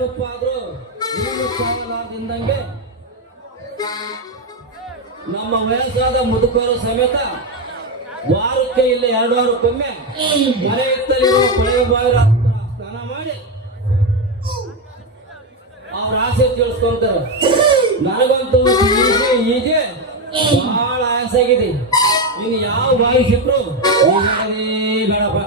ಮುಪ್ಪ ಆದ್ರೂ ಮುಪ್ಪಾಗಲಾರ್ದಿಂದಂಗೆ ನಮ್ಮ ವಯಸ್ಸಾದ ಮುದುಕರು ಸಮೇತ ವಾರಕ್ಕೆ ಇಲ್ಲ 2 ವಾರಕ್ಕೊಮ್ಮೆ ಮನೆ ಎತ್ತಲಿರುವ ಕೊಳೆಯ ಬಾವಿರ ಹತ್ರ ಸ್ನಾನ ಮಾಡಿ ಅವ್ರ ಆಸೆ ತಿಳಿಸ್ಕೊಂತಾರೆ. ನನಗಂತೂ ಹೀಗೆ ಬಹಳ ಆಸೆಯಾಗಿದೆ. ಇನ್ನು ಯಾವ ಬಾಯಿ ಸಿಕ್ಕರು ಬೇಡಪ್ಪ.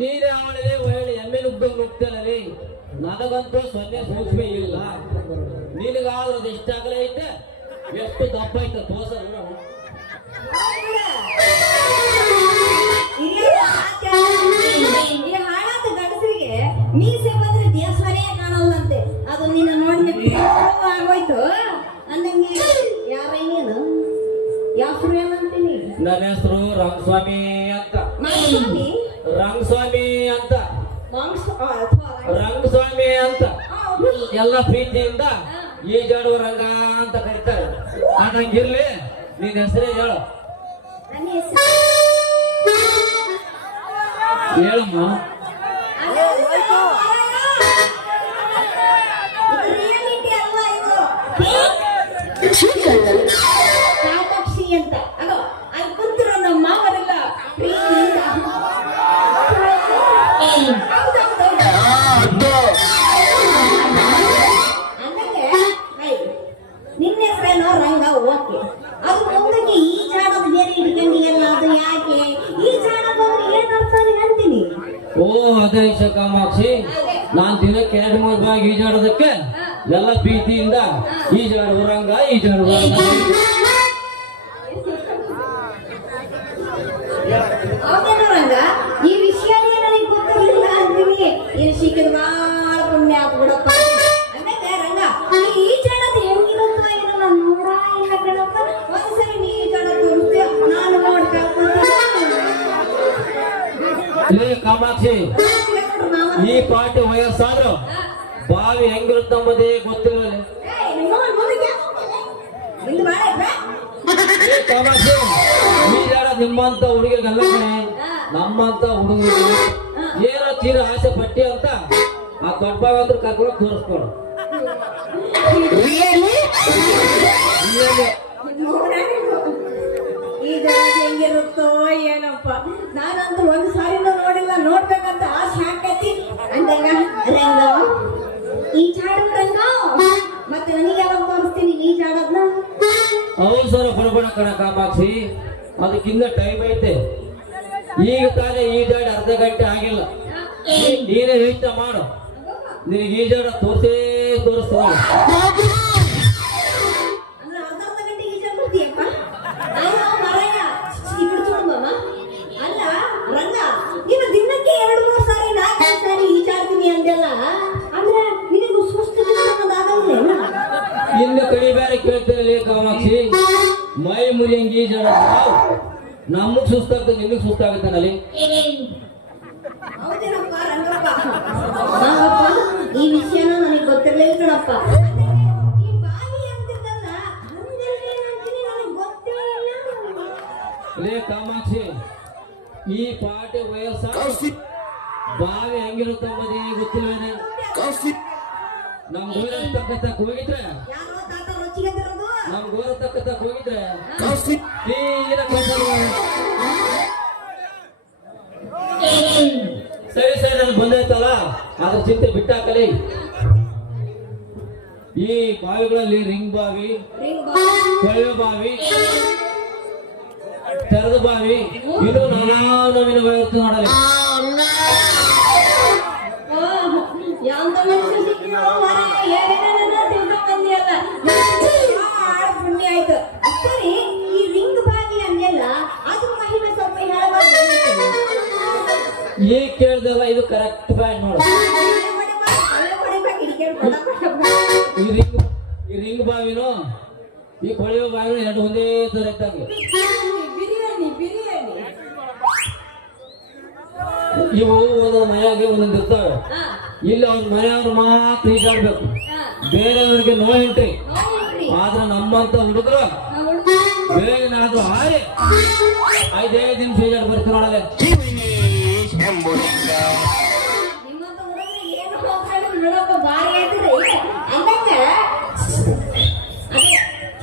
ನೀರೇ ಅವಳಿಗೆ ಒಳ್ಳೆ ಎಮ್ಮೆ ನುಗ್ಗಂಗೆ ನುಗ್ತಾನಲ್ಲಿ. ನನಗಂತೂ ಸೊನ್ನೆ ಸೂಕ್ಷ್ಮೆ ಇಲ್ಲ. ನಿನಗಾದ್ರೂ ಅದು ಎಷ್ಟಾಗಲೇ ಐತೆ, ಎಷ್ಟು ದಪ್ಪ ಐತೆ ತೋಸ. ಹಾಳಾದ ಗಂಡಸರಿಗೆ ಮೀಸೆ ಬಂದ್ರೆ ದೇವರೇ ಕಾಣಲ್ಲಂತೆ. ಅದು ನಿನ್ನ ನೋಡಿ ಆಗೋಯ್ತು ಅಂದಂಗೆ. ಯಾರ ನೀನು? ಯಾವ ಏನಂತೀನಿ? ನನ್ನ ಹೆಸರು ರಂಗಸ್ವಾಮಿ ಅಂತ. ರಂಗಸ್ವಾಮಿ ಅಂತ. ರಂಗಸ್ವಾಮಿ ಅಂತ ಎಲ್ಲ ಪ್ರೀತಿಯಿಂದ ಈಜಾಡುವ ರಂಗ ಅಂತ ಕರೀತಾರೆ. ಅದಂಗಿರ್ಲಿ, ನಿನ್ನ ಹೆಸರೇ ಹೇಳು. ಹೇಳಮ್ಮ. ಕಾಮಾಕ್ಷಿ ಅಂತ. ಅದು ಕುಂತಿರೋ ನಮ್ಮ ಮಾವರೆಲ್ಲ ಪ್ರೀತಿಯಿಂದ ನಿನ್ನ ಹೆಸರೇನೋ ರಂಗ. ಓಕೆ, ಅದು ಮುಂದಕ್ಕೆ ಈಜಾಡೋದು ಬೇರೆ ಇಟ್ಕೊಂಡಿಯಲ್ಲ, ಅದು ಯಾಕೆ ಈಜಾಡೋದು ಏನರ್ಥ ಹೇಳ್ತೀನಿ. ಓ ಅದೇ ಕಾಮಾಕ್ಷಿ, ನಾನ್ ದಿನಕ್ಕೆ 2-3 ಬಾಗಿ ಈಜಾಡೋದಕ್ಕೆ ಎಲ್ಲ ಪ್ರೀತಿಯಿಂದ ಈಜಾಡುವ ರಂಗ ಈಜಾಡುವ ರಂಗ. ಹೌದೇನೋ ರಂಗ, ಈ ವಿಷಯ ನನಗೆ ಗೊತ್ತಿರಲಿಲ್ಲ ಅಂತೀನಿ. ಇದು ಸಿಕ್ಕಿದ ಬಾಳ ಪುಣ್ಯ ಆಗ್ಬಿಡಪ್ಪ. ಅಂದಾಗ ರಂಗ, ಈ ಈಜಾಡೋದು ಹೆಂಗಿರುತ್ತೋ ಏನೋ ನಾನು ನೋಡ ಇಲ್ಲ ಕಣಪ್ಪ. ಒಂದ್ಸರಿ ನೀ ಈಜಾಡೋದು ಇರುತ್ತೆ, ನಾನು ಲೇ ಕಾಮಾಕ್ಷಿ, ಈ ಪಾಟಿ ವಯಸ್ಸಾದ್ರು ಬಾವಿ ಹೆಂಗಿರುತ್ತಂಬುದೇ ಗೊತ್ತಿರಲಿ. ಕಾಮಾಕ್ಷಿ, ಈಜಾಡೋದು ನಿಮ್ಮಂತ ಹುಡುಗಿರಿಗೆಲ್ಲ ಕಣೆ, ನಮ್ಮಂತ ಹುಡುಗರಿಗೆ ಏನೋ ತೀರ ಆಸೆ ಪಟ್ಟಿ ಅಂತ ಆ ದೊಡ್ಡವಾದ್ರು ಕರ್ಕೊಂಡು ತೋರಿಸ್ಕೊಡು. ಈಗ ಹೆಂಗಿರುತ್ತೋ ಏನಪ್ಪ. ನಾನಂತೂ ಒಂದು ಸಾರಿನ ನೋಡಿಲ್ಲ, ನೋಡ್ಬೇಕಂತ ಆಸೆ ಹಾಕೈತಿ. ಅಂದಾಗ ರಂಗ ಈಜಾಡು ರಂಗ, ಮತ್ತೆ ನನಗೆ ಯಾವಾಗ ತೋರಿಸ್ತೀನಿ ಈಜಾಡೋದ್ನ? ಅವಸರ ಪಡಬೇಡ ಕಣ ಕಾಮಾಕ್ಷಿ, ಅದಕ್ಕಿಂತ ಟೈಮ್ ಐತೆ. ಈಗ ತಾನೇ ಈಜಾಡಿ ಅರ್ಧ ಗಂಟೆ ಆಗಿಲ್ಲ. ನೀನೇ ಯೋಚನೆ ಮಾಡು, ನಿನಗೆ ಈಜಾಡ ತೋರಿಸ್ತೀವಿ. ಅಲ್ಲ ನೀನು ದಿನಕ್ಕೆ 2-3 ಸಾರಿ 4 ಸಾರಿ ಈಜಾಡ್ತೀನಿ ಅಂದೆಲ್ಲ, ಅಂದ್ರೆ ನಿನಗೂ ಸುಸ್ತು ಆಗಲ್ಲ. ಇನ್ನು ಕೈ ಬೇರೆ ಕೇಳ್ತಿರಲಿ ಕಾಮಾಕ್ಷಿ, ಮೈ ಮುರಿಯಂಗಿ ಈಜಾಡ ನಮಗ್ ಸುಸ್ತಾಗ್ತದೆ, ನಿಮಗ್ ಸುಸ್ತಾಗುತ್ತಾನಲ್ಲಿ. ಹೌದೇನಪ್ಪ ರಂಗಪ್ಪ? ಈ ವಿಷಯನ ನನಗೆ ಗೊತ್ತಿರಲಿಲ್ಲ ಕಣಪ್ಪ. ಈ ಬಾವಿ ಅಂತಿದ್ದಲ್ಲ, ನನಗೆ ಗೊತ್ತೇ ಇಲ್ಲ. ಲೇ ಕಾಮಾಕ್ಷಿ, ಈ ಪಾಠ ವಯಸ್ಸ ಬಾವಿ ಹೆಂಗಿರುತ್ತಂಬುದೇ ಗೊತ್ತಿಲ್ವೇನೆ. ನಮ್ ಗೋರ ತಕ್ಕತಕ್ಕ ಹೋಗಿದ್ರೆ ನಮ್ ಗೋರ ತಕ್ಕತಕ್ಕ ಹೋಗಿದ್ರೆ ಸರಿ ಸರಿ ನನ್ಗೆ ಬಂದೈತಲ್ಲ, ಅದ್ರ ಚಿಂತೆ ಬಿಟ್ಟಾಕಲಿ. ಈ ಬಾವಿಗಳಲ್ಲಿ ರಿಂಗ್ ಬಾವಿ, ಕೊಳವೆ ಬಾವಿ, ತೆರೆದ ಬಾವಿ, ಇದು ನಾನಾ ನವೀನ ವ್ಯವಸ್ಥೆ ಮಾಡಲಿ. ಯಾವ ಈಗ ಕೇಳ್ದಲ್ಲ ಇದು ಕರೆಕ್ಟ್ ಪಾಯಿಂಟ್ ನೋಡು. ಈ ರಿಂಗ್ ಬಾವಿನೋ ಈ ಕೊಳೆಯೋ ಬಾವಿನೋ ಎರಡು ಒಂದೇ ತರ ಇದ್ದಂಗೆ. ಬಿರಿಯಾನಿ ಬಿರಿಯಾನಿ ಇವು ಒಂದೊಂದು ಮನೆಯಾಗಿ ಒಂದೊಂದು ಇರ್ತವೆ. ಇಲ್ಲಿ ಅವ್ರ ಮನೆಯವ್ರು ಮಾತ್ರ ಈಜಾಡ್ಬೇಕು, ಬೇರೆಯವ್ರಿಗೆ ನೋ ಎಂಟ್ರಿ. ಆದ್ರೆ ನಮ್ಮಂತ ಹುಡುಗರು ಬೇಗನಾದ್ರೂ ಹಾರಿ 5 ನಿಮಿಷ ಈಜಾಡ್ ಬರ್ತೀವಿ ನೋಡಲೆ. ನಿಮ್ಮಂತ ಹುಡುಗರಿಗೆ ಏನು ಹೋಗ್ತಾರೆ ನೋಡಪ್ಪ ಭಾರಿ ಆಯ್ತದೆ. ಅಂದಂಗ ಅದೇ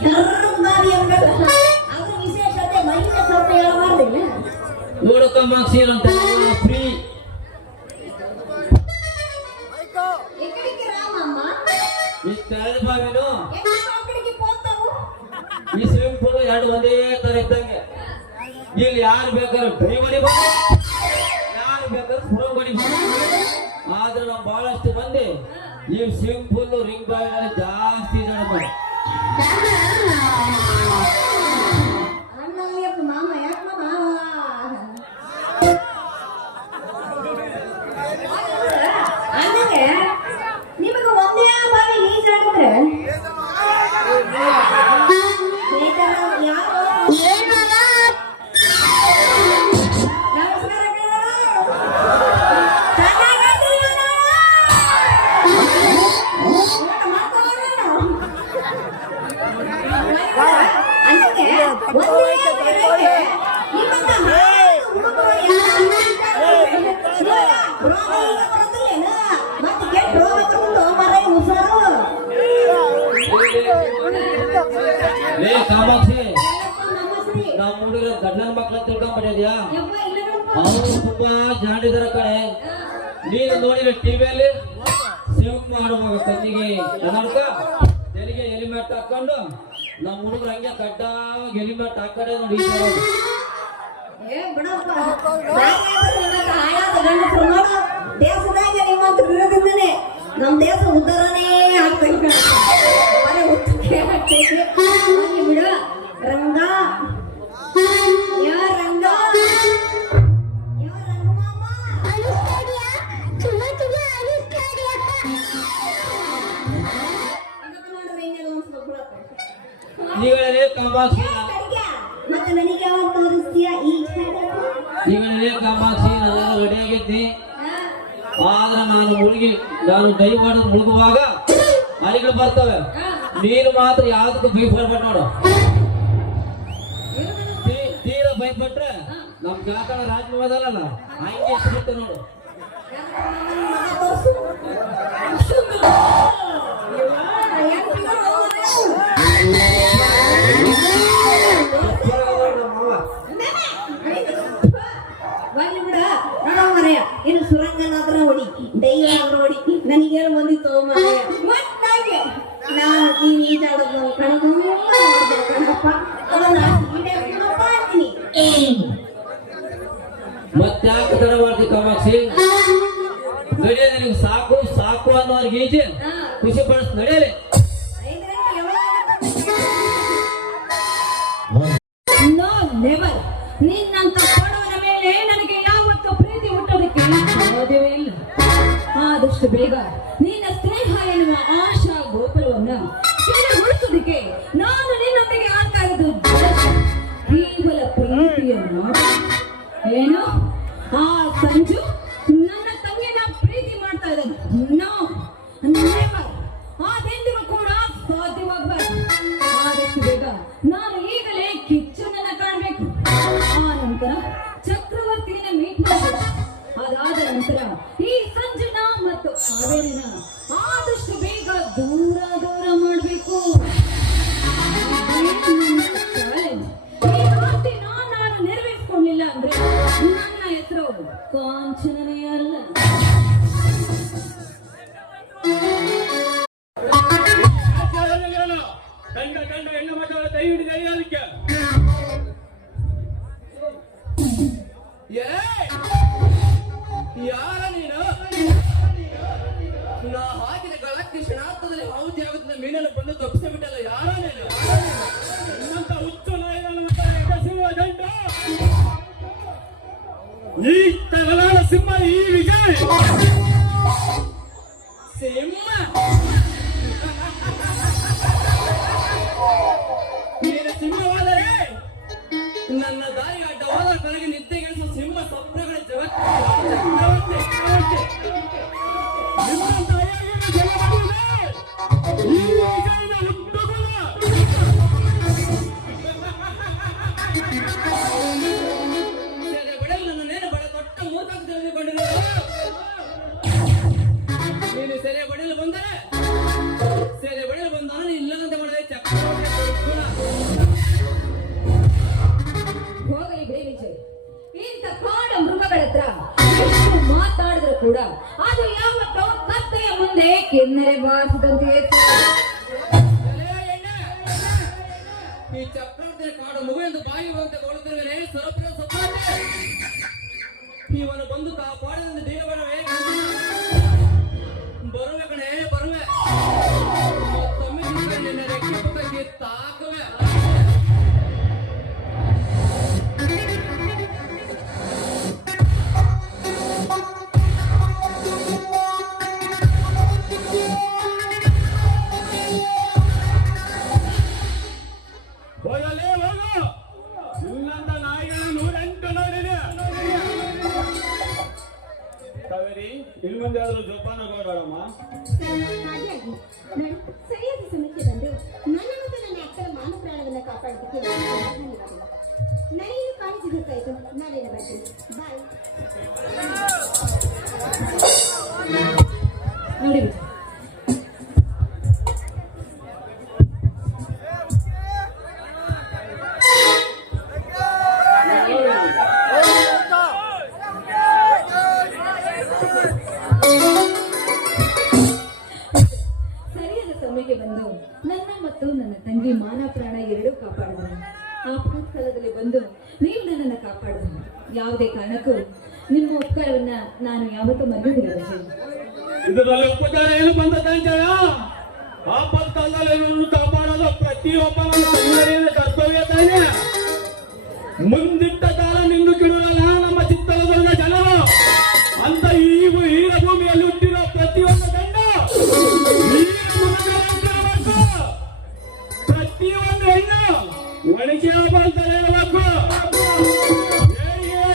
ಕೆರ್ರಗಾದಿ ಅಂದ್ರಲ್ಲ, ಅದ್ರ ವಿಶೇಷತೆ ಮೈನ ಸ್ವಲ್ಪ ಹೇಳಬಾರ್ದಿಲ್ಲ. ನೋಡಕ್ಕಂಬಾಕ್ಷಿ ಅಂತ ಫ್ರೀ. ಎಕಡಿಗೆ ರಾಮಮ್ಮ ಈ ತೆರೆದ ಬಾವಿನೋ ಎಕಡಿಗೆ ಪೋತಾವು ಈ ಸ್ವಿಮ್ಮಿಂಗ್ ಪೂಲ್ ಎರಡು ಒಂದೇ ತರ ಇದ್ದಂಗೆ. ಇಲ್ಲಿ ಯಾರು ಬೇಕಾದ್ರೂ ಡ್ರೈವರಿ ಯಾರು ಬೇಕಾದ್ರೂ ಫೋನ್ ಬಡಿ. ಆದ್ರೆ ನಾವು ಬಹಳಷ್ಟು ಮಂದಿ ಈ ಸ್ವಿಮ್ಮಿಂಗ್ ಪೂಲ್ ರಿಂಗ್ ಬಾವಿನಲ್ಲಿ ಜಾಸ್ತಿ ಜನ ಮಾಡಿ. ಅಣ್ಣಯ್ಯಪ್ಪ ಮಾಮ ಯಾಕ ಮಾವ ಅಂದಂಗೆ ನಿಮಗೆ ಒಂದೇ ಬಾರಿ ಈಜಾಡಿದ್ರೆ ಲೇ ಕಾಮಾಕ್ಷಿ, ನಮ್ಮ ಹುಡುಗರ ಗಂಡನ ಮಕ್ಳ ತಿಳ್ಕೊಂಡ್ಬಿಟ್ಟಿದ್ಯಾ? ಅವರು ತುಂಬಾ ಜಾಡಿದರ ಕಡೆ. ನೀನು ನೋಡಿದ್ರೆ ಟಿವಿಯಲ್ಲಿ ಸ್ವಿಮ್ ಮಾಡುವಾಗ ಕಣ್ಣಿಗೆ ಕನ್ನಡಕ ತೆಲಿಗೆ ಹೆಲಿಮೆಟ್ ಹಾಕೊಂಡು ನಮ್ಮ ಹುಡುಗರು ಹಂಗೆ ಕಡ್ಡಾವಾಗಿ ಹೆಲಿಮೆಟ್ ಹಾಕಡೆ ನೋಡಿ. ದೇಶದಾಗ ನಿಮ್ಮಂತ ಇರೋದ್ರಿಂದನೇ ನಮ್ ದೇಶ ಉದ್ಧಾರನೇ ಆಗ್ತೈತೆ. ಬಿಡ ರಂಗ ಯಾ ರಂಗ ನೀಗಳೇ ಕಾಮಾಕ್ಷಿ, ಮತ್ತೆ ನನಗೆ ಯಾವಾಗ ತೋರಿಸ್ತೀಯ ಈ ನೀಗಳೇ ಕಾಮಾಕ್ಷಿ, ನಾನು ರೆಡಿ ಆಗೈತಿ. ಆದ್ರೆ ನಾನು ಡೈ ಮಾಡೋದು ಮುಳುಗುವಾಗ ಅರಿಗಳು ಬರ್ತವೆ. ನೀನು ಮಾತ್ರ ಯಾವ್ದಕ್ಕೂ ಭಯಪಡ್ಬೇಡ ನೋಡು. ತೀರಾ ಭಯಪಟ್ರೆ ನಮ್ ಜಾತಕ ರಾಜ್ಯವದಲ್ಲ ಹಂಗೆ ಸಿಗುತ್ತೆ ನೋಡು. ಇನ್ನು ಸುರಂಗನಾದ್ರ ಹೊಡಿ, ಡೈಲಾದ್ರ ಹೊಡಿ, ನನಗೇನು ಬಂದಿತ್ತು ಮತ್ತಾಗೆ ನಾನು ನೀನು ಈಜಾಡೋದು ಕಣಪ್ಪ ಮಾಡ್ತೀನಿ. ಮತ್ತ್ಯಾಕೆ ತಡ ಮಾಡ್ತಿ ಕಾಮಾಕ್ಷಿ? ನಡೆಯ ನಿನಗೆ ಸಾಕು ಸಾಕು ಅನ್ನೋರ್ಗೆ ಈಜಿ ಖುಷಿ ಪಡಿಸ್ ನಡೆಯಲಿ. No never. ನಿನ್ನಂತ ಕೊಡವನ ಮೇಲೆ ನನಗೆ ಯಾವತ್ತೂ ಪ್ರೀತಿ ಹುಟ್ಟೋದಕ್ಕೆ ಸಾಧ್ಯವೇ ಇಲ್ಲ. ಆದಷ್ಟು ಬೇಗ ನಿನ್ನ ಸ್ನೇಹ ಎನ್ನುವ ಆಶಾ ಗೋಪುರವನ್ನ ಉಳಿಸೋದಕ್ಕೆ ನಾನು ನಿನ್ನೊಂದಿಗೆ ಆಡ್ತಾ ಇರೋದು ಕೇವಲ ಪ್ರೀತಿಯ ನಾಟಕ. ಏನು ಆ ಸಂಜು ನನ್ನ ತಂಗಿನ ಪ್ರೀತಿ ಮಾಡ್ತಾ ಇದ್ದಾನೆ? No never. ಅದೆಂದಿಗೂ ಕೂಡ ಸಾಧ್ಯವಾಗಬಾರದು. ಆದಷ್ಟು ಬೇಗ ನಾನು ಈಗಲೇ ಕಿಚ್ಚನನ್ನ ಕಾಣಬೇಕು. ಆ ನಂತರ ಚಕ್ರವರ್ತಿನ ಮೀಟ್ ಮಾಡಬೇಕು. ಅದಾದ ನಂತರ ಈ ಸಂಜನ ಮತ್ತು ಕಾವೇರಿನ ಆದಷ್ಟು ಬೇಗ ದೂರ ದೂರ ಮಾಡಬೇಕು. ಈ ಆಸೆ ನಾನು ನೆರವೇರಿಸಿಕೊಂಡಿಲ್ಲ ಅಂದ್ರೆ ನನ್ನ ಹೆಸರು ಕಾಂಚನನೇ ಅಲ್ಲ. ಕಂಡು ಹೆಣ್ಣು ಮಕ್ಕಳ ಕೈ ಹಿಡಿದ ಅದಕ್ಕೆ ಯಾರ ನೀನು? ನಾ ಹಾಕಿದ ಗಳಕ್ಕೆ ಕ್ಷಣಾರ್ಥದಲ್ಲಿ ಹಾವುತಿ ಆಗುತ್ತಿದ್ದ ಮೀನನ್ನು ಬಂದು ತಪ್ಪಿಸಿ ಬಿಟ್ಟಲ್ಲ. ಯಾರ ನೀನು? ನಿನ್ನಂತ ಹುಚ್ಚು ನಾಯಿಗಳನ್ನು ಎಸೆಯುವ ಗಂಡ ಈ ತಗಲಾಳ ಸಿಂಹ ಈ ವಿಜಯ್ ಸಿಂಹ ನೀನು ಸಿಂಹವಾದರೆ ನನ್ನ ದಾರಿ ಅಡ್ಡವಾದ ಕಡೆಗೆ ನಿದ್ದೆಗೆಳಿಸುವ ಸಿಂಹ ಸ್ವಪ್ನಗಳ ಜಗತ್ತು ನಿಮ್ಮಂತ ಅಯ್ಯಯ್ಯನ ಜಗತ್ತಿದೆ. ಈ ವಿಜಯನ ಹುಟ್ಟುಗುಣ. ಸೆರೆ ಬಡಲು ನನ್ನೇನು ಬಡ ದೊಡ್ಡ ಮೂರ್ಖ ತಿಳಿದುಕೊಂಡಿರು. ನೀನು ಸೆರೆ ಬಡಲು ಬಂದರೆ ಸೆರೆ ಬಡಲು ಬಂದವನು ಇಲ್ಲದಂತೆ ಮಾಡಿದೆ ಚಕ್ರವರ್ತಿ ಗುಣ. ಹೋಗಲಿ ಬಿಡಿ ವಿಜಯ್, ಇಂಥ ಕಾಡ ಮೃಗಗಳ ಹತ್ರ ಎಷ್ಟು ಮಾತಾಡಿದ್ರು ಕೂಡ ಅದು ಯಾವತ್ತೋ ಕತ್ತೆಯ ಮುಂದೆ ಕೆನ್ನರೆ ಬಾರಿಸಿದಂತೆ ಈ ಚಕ್ರವರ್ತಿ ಕಾಡು ಮಗುವೆಂದು ಬಾಯಿ ಹೋಗಂತೆ ಕೊಡುತ್ತಿರುವೆ ಸ್ವರೂಪದ ಸತ್ಯತೆ. ಇವನು ಬಂದು ಕಾಪಾಡದಂತೆ ದೇವ ಬರುವೆ ಬರುವೆ ಕಣೆ ಬರುವೆ. ಮತ್ತೊಮ್ಮೆ ನಿನ್ನ ರೆಕ್ಕೆ ಪಕ್ಕಕ್ಕೆ ತಾಕುವೆ. ಹೋಗಲೇ ಹೋಗು. ನಿನ್ನಂತ ನಾಯಿಗಳ 108 ನೋಡಿದೆ. ಕಾವೇರಿ ಇಲ್ಲಿ ಮುಂದೆ ಆದ್ರೂ ಜೋಪಾನ ಬೇಡಮ್ಮ. ಹಾಗಾಗಿ ನಾನು ಸರಿಯಾದ ಸಮಯಕ್ಕೆ ಬಂದು ನನ್ನ ಮತ್ತು ನನ್ನ ಅಕ್ಕನ ಮಾನ ಪ್ರಾಣವನ್ನ ಕಾಪಾಡೋದಕ್ಕೆ ನನಗೇನು ಕಾಳಜಿ ಗೊತ್ತಾಯ್ತು. ನಾವೇನು ಬರ್ತೀನಿ. ಬಾಯ್. ನೋಡಿ ಸರಿಯಾದ ಸಮಯಕ್ಕೆ ಬಂದು ನನ್ನ ಮತ್ತು ನನ್ನ ತಂಗಿ ಮಾನ ಪ್ರಾಣ ಎರಡೂ ಕಾಪಾಡಿದ್ರು. ಆಪದ ಸ್ಥಳದಲ್ಲಿ ಬಂದು ನೀವು ನನ್ನನ್ನು ಕಾಪಾಡಿದ್ರು. ಯಾವುದೇ ಕಾರಣಕ್ಕೂ ನಿಮ್ಮ ಉಪಕಾರವನ್ನ ನಾನು ಯಾವತ್ತೂ ಮರೆಯುವುದಿಲ್ಲ ವಿಜಯ್. ಇದರಲ್ಲಿ ಉಪಚಾರ ಏನು ಬಂದ ಕಾಂಚನ? ಆಪದ ಕಾಲದಲ್ಲಿ ಕಾಪಾಡೋದು ಪ್ರತಿಯೊಬ್ಬನ ಕರ್ತವ್ಯ ತಾನೆ. ಮುಂದಿಟ್ಟ ಕಾಲ ನಿಂದು ಕಿಡುವಲ್ಲ ನಮ್ಮ ಚಿತ್ರದುರ್ಗ ಜನರು. ಅಂತ ಈ ಭೂಮಿಯಲ್ಲಿ ಹುಟ್ಟಿರೋ ಪ್ರತಿಯೊಬ್ಬ ಗಂಡ ಪ್ರತಿಯೊಂದು ಹೆಣ್ಣು ಒಣಗಿ ಅಂತ ಹೇಳಬೇಕು.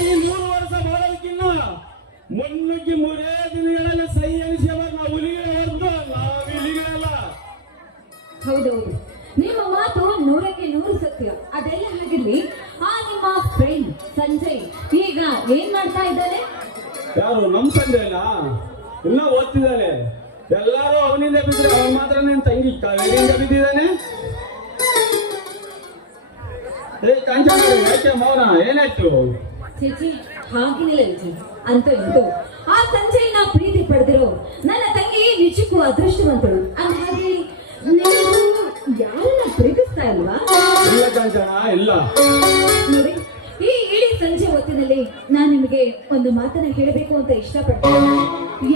ಈ 100 ವರ್ಷ ಬಾಳೋದಕ್ಕಿನ್ನ ಮುನ್ನುಗ್ಗಿ 3 ದಿನಗಳಲ್ಲಿ ಸೈ ಎನಿಸಿಯವರು ನಾವು ಹುಲಿಗೆ ಹೊರದು ನಾವು ಇಲಿಗಳಲ್ಲ. ಹೌದೌದು, ನಿಮ್ಮ ಮಾತು 100ಕ್ಕೆ 100 ಸತ್ಯ. ಅದೆಲ್ಲ ಹಾಗಿರ್ಲಿ, ಆ ನಿಮ್ಮ ಫ್ರೆಂಡ್ ಸಂಜಯ್ ಈಗ ಏನ್ ಮಾಡ್ತಾ ಇದ್ದಾನೆ? ಯಾರು? ನಮ್ ಸಂಜೆನಾ? ಇನ್ನ ಓದ್ತಿದ್ದಾನೆ. ಎಲ್ಲಾರು ಅವನಿಂದ ಬಿದ್ರೆ ಅವನ್ ಮಾತ್ರ ನಿನ್ ತಂಗಿ ಕಾವೇರಿಯಿಂದ ಬಿದ್ದಿದ್ದಾನೆ. ಕಾಂಚನ ಯಾಕೆ ಮೌನ? ಏನಾಯ್ತು? ಚೇಚಿ ಹಾಗೇನಿಲ್ಲ ವಿಜಯ್. ಅಂತ ಇತ್ತು ಆ ಸಂಜಯ್ನ ಪ್ರೀತಿ ಪಡೆದಿರೋ ನನ್ನ ತಂಗಿ ನಿಜಕ್ಕೂ ಅದೃಷ್ಟವಂತಳು. ಹಾಗೆ ನೀವು ಯಾರನ್ನ ಪ್ರೀತಿಸ್ತಾ ಇಲ್ವಾ? ಇಲ್ಲ ಕಾಂಚನ, ಇಲ್ಲ. ನೋಡಿ, ಈ ಇಡೀ ಸಂಜೆ ಹೊತ್ತಿನಲ್ಲಿ ನಾನು ನಿಮಗೆ ಒಂದು ಮಾತನ್ನ ಹೇಳಬೇಕು ಅಂತ ಇಷ್ಟಪಡ್ತೇನೆ.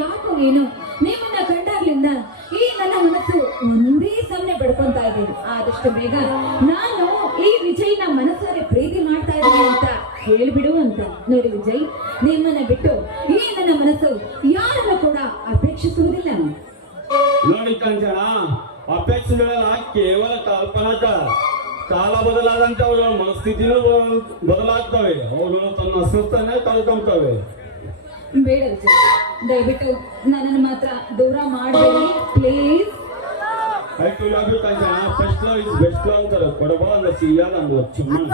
ಯಾಕೋ ಏನು ನಿಮ್ಮನ್ನ ಕಂಡಾಗ್ಲಿಂದ ಈ ನನ್ನ ಮನಸ್ಸು ಒಂದೇ ಸಮನೆ ಬಡ್ಕೊಂತಾ ಇದ್ದೀನಿ. ಆದಷ್ಟು ಬೇಗ ನಾನು ಈ ವಿಜಯ್ನ ಮನಸ್ಸಾರೆ ಪ್ರೀತಿ ಮಾಡ್ತಾ ಇದ್ದೀನಿ ಅಂತ ಹೇಳ್ಬಿಡು ಅಂತ. ನೋಡಿ ವಿಜಯ್, ನಿಮ್ಮನ್ನ ಬಿಟ್ಟು ಈ ನನ್ನ ಮನಸ್ಸು ಯಾರನ್ನು ಕೂಡ ಅಪೇಕ್ಷಿಸುವುದಿಲ್ಲ. ನೋಡಿ ಕಾಂಚನ, ಅಪೇಕ್ಷೆಗಳೆಲ್ಲ ಕೇವಲ ಕಾಲ್ಪನಿಕ. ಕಾಲ ಬದಲಾದಂತೆ ಅವರ ಮನಸ್ಥಿತಿನೂ ಬದಲಾಗ್ತವೆ. ಅವುಗಳು ತನ್ನ ಅಸ್ತಿತ್ವನೇ ಕಳ್ಕೊಂತವೆ. ಬೇಡ ವಿಜಯ್, ದಯವಿಟ್ಟು ನನ್ನನ್ನು ಮಾತ್ರ ದೂರ ಮಾಡಬೇಡಿ please. I to love you Kanchana. First love is best love ಅಂತಾರೆ. ಕೊಡಬಾ ಅಂದ ಸಿಹಿಯಾದ ಅಂದ ಚಿನ್ನ.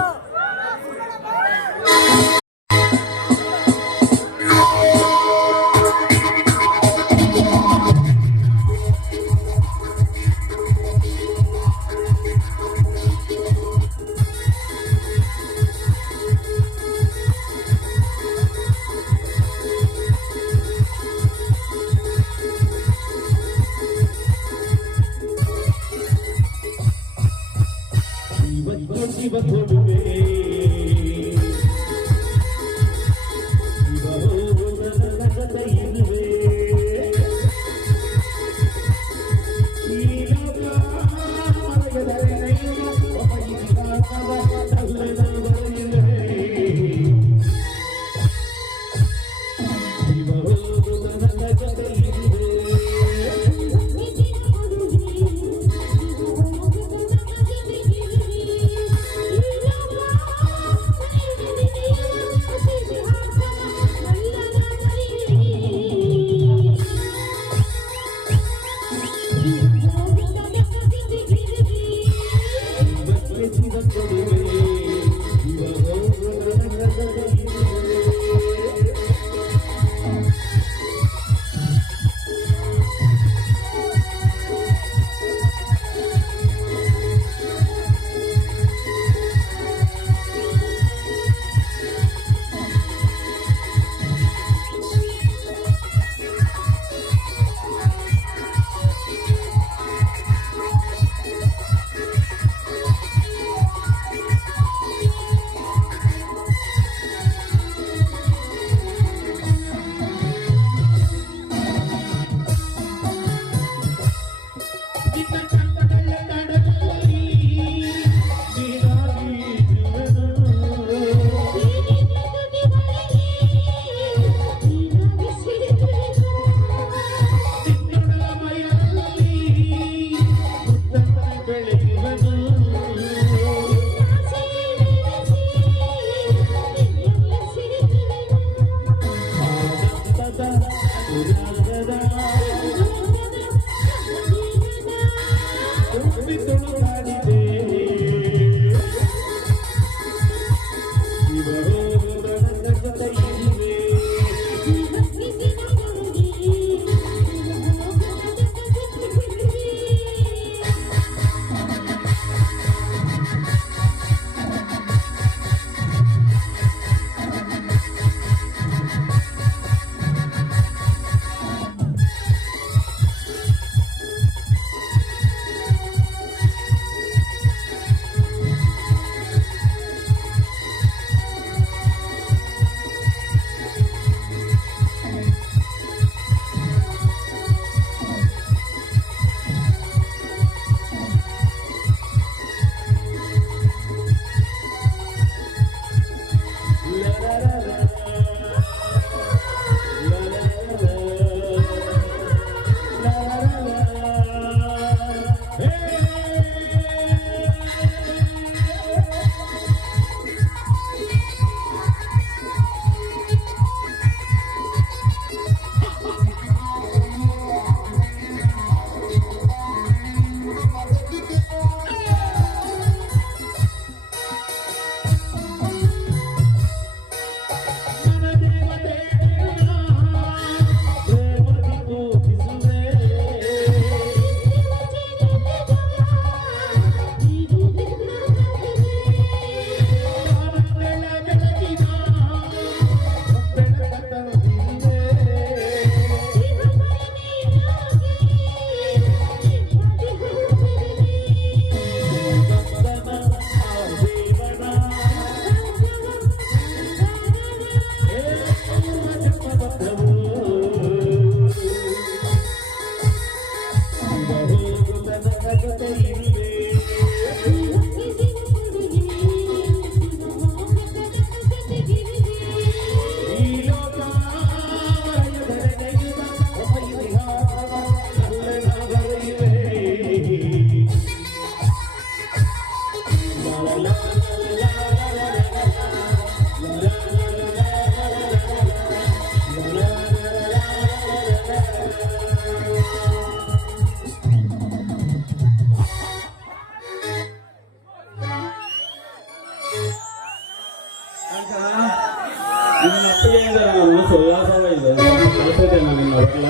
ನಿನ್ನ ಅಪ್ಪಗೆಯಿಂದ ನನ್ನ ಮನಸ್ಸು ಉಲ್ಲಾಸವಾಗಿದೆ. ಕಳಿಸಿದ್ದೇನೆ ನಿನ್ನ ಹೊರಗಲ್ಲ.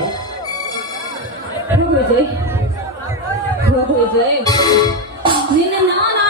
ಹೋಗು ವಿಜಯ್, ಹೋಗು ವಿಜಯ್. ನಿನ್ನ ನಾನು